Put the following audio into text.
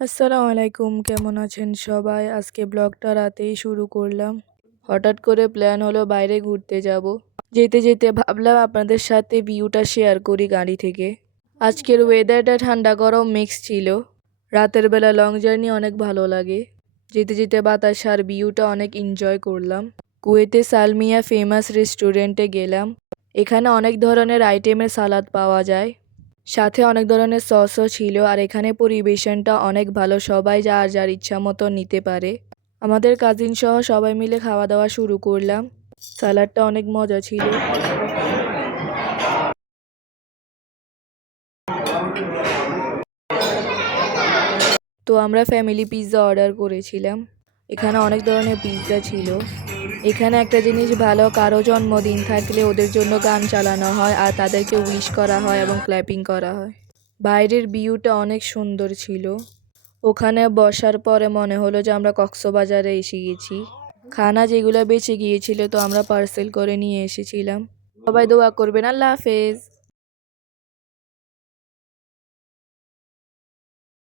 আসসালামু আলাইকুম, কেমন আছেন সবাই? আজকে ব্লগটা রাতেই শুরু করলাম। হঠাৎ করে প্ল্যান হলো বাইরে ঘুরতে যাব। যেতে যেতে ভাবলাম আপনাদের সাথে ভিউটা শেয়ার করি গাড়ি থেকে। আজকের ওয়েদারটা ঠান্ডা গরম মিক্স ছিল। রাতের বেলা লং জার্নি অনেক ভালো লাগে। যেতে যেতে বাতাস আর ভিউটা অনেক এনজয় করলাম। কুয়েতে সালমিয়া ফেমাস রেস্টুরেন্টে গেলাম। এখানে অনেক ধরনের আইটেমের সালাদ পাওয়া যায়। সাথে অনেক ধরনের সসও ছিল আর এখানে পরিবেশনটা অনেক ভালো, সবাই যার যার ইচ্ছা মতো নিতে পারে। আমাদের কাজিন সহ সবাই মিলে খাওয়া দাওয়া শুরু করলাম। সালাডটা অনেক মজা ছিল। তো আমরা ফ্যামিলি পিৎজা অর্ডার করেছিলাম। এখানে অনেক ধরনের পিৎজা ছিল। এখানে একটা জিনিস ভালো, কারো জন্মদিন থাকলে ওদের জন্য গান চালানো হয় আর তাদেরকে উইশ করা হয় এবং ক্ল্যাপিং করা হয়। বাইরের ভিউটা অনেক সুন্দর ছিল। ওখানে বসার পরে মনে হলো যে আমরা কক্সবাজারে এসে গেছি। খানা যেগুলো বেঁচে গিয়েছিল তো আমরা পার্সেল করে নিয়ে এসেছিলাম। সবাই দোয়া করবেন। আল্লাহ হাফেজ।